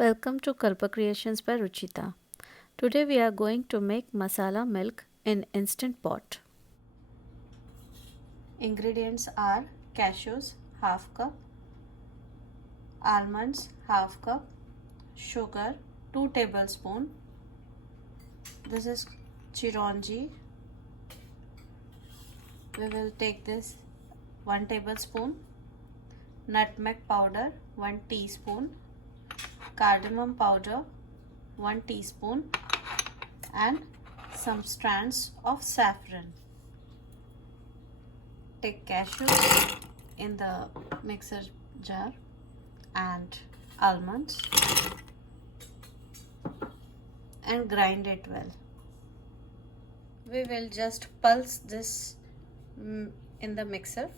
Welcome to Kalpa Creations by Ruchita. Today we are going to make masala milk in instant pot. Ingredients are cashews half cup, almonds half cup, sugar 2 tablespoon. This is chironji. We will take this 1 tablespoon, nutmeg powder 1 teaspoon, cardamom powder 1 teaspoon, and some strands of saffron. Take cashews in the mixer jar and almonds and grind it well. We will just pulse this in the mixer.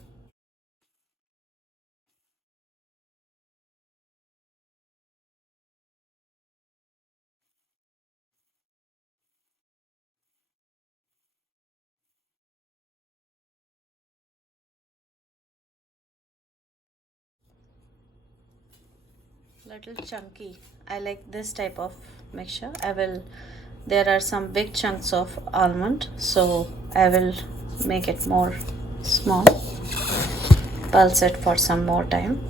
Little chunky. I like this type of mixture. There are some big chunks of almond, so I will make it more small. Pulse it for some more time.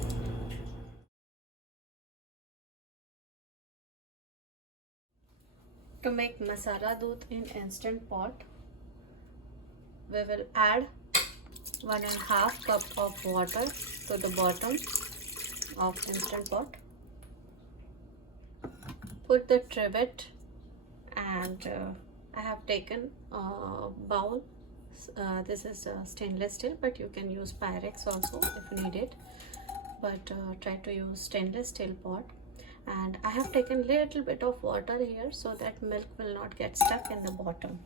To make masala doodh in instant pot, we will add 1.5 cup of water to the bottom of instant pot. Put the trivet, and I have taken a bowl. This is stainless steel, but you can use Pyrex also if needed, but try to use stainless steel pot. And I have taken little bit of water here so that milk will not get stuck in the bottom.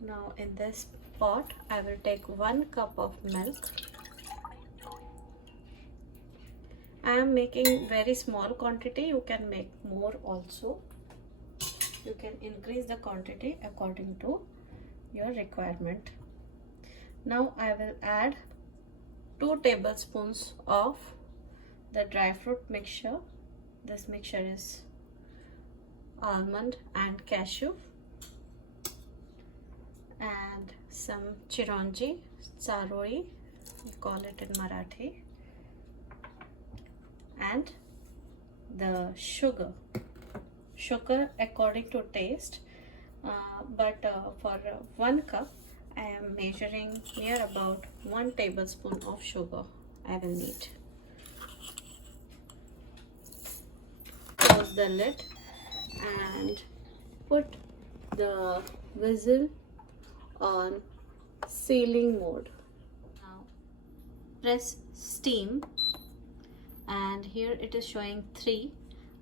Now in this pot I will take 1 cup of milk. I am making very small quantity. You can make more also. You can increase the quantity according to your requirement. Now I will add 2 tablespoons of the dry fruit mixture. This mixture is almond and cashew, and some chironji, charori, we call it in Marathi, and the sugar according to taste, but for 1 cup I am measuring near about 1 tablespoon of sugar I will need. Close the lid and put the whistle on sealing mode. Now press steam, and here it is showing 3.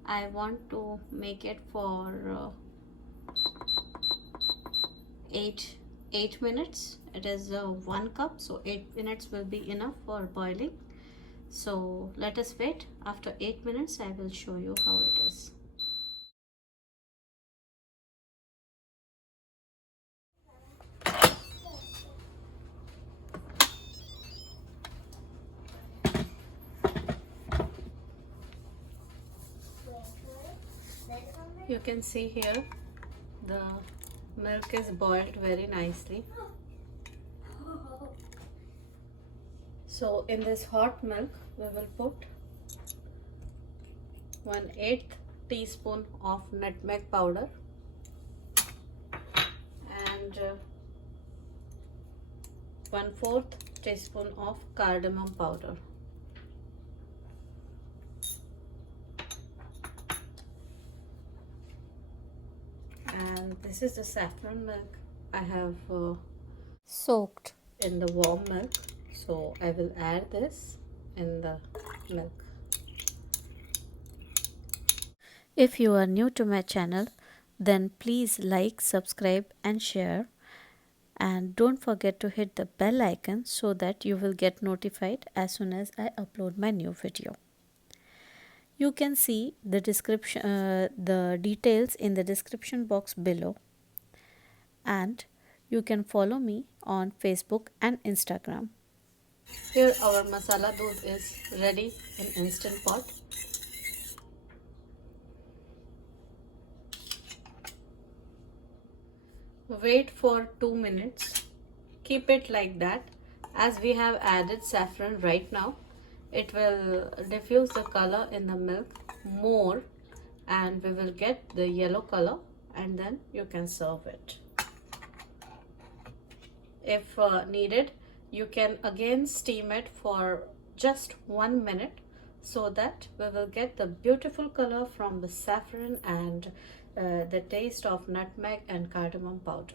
I want to make it for 8 minutes. It is 1 cup, so 8 minutes will be enough for boiling. So let us wait. After 8 minutes I will show you how it is. You can see here the milk is boiled very nicely. So in this hot milk we will put 1/8 teaspoon of nutmeg powder and 1/4 teaspoon of cardamom powder. And this is the saffron milk I have soaked in the warm milk, so I will add this in the milk. If you are new to my channel, then please like, subscribe and share, and don't forget to hit the bell icon so that you will get notified as soon as I upload my new video. You can see the details in the description box below, and you can follow me on Facebook and Instagram. Here our masala doodh is ready in instant pot. Wait for 2 minutes. Keep it like that. As we have added saffron right now, it will diffuse the color in the milk more and we will get the yellow color, and then you can serve it. If needed, you can again steam it for just 1 minute so that we will get the beautiful color from the saffron and the taste of nutmeg and cardamom powder.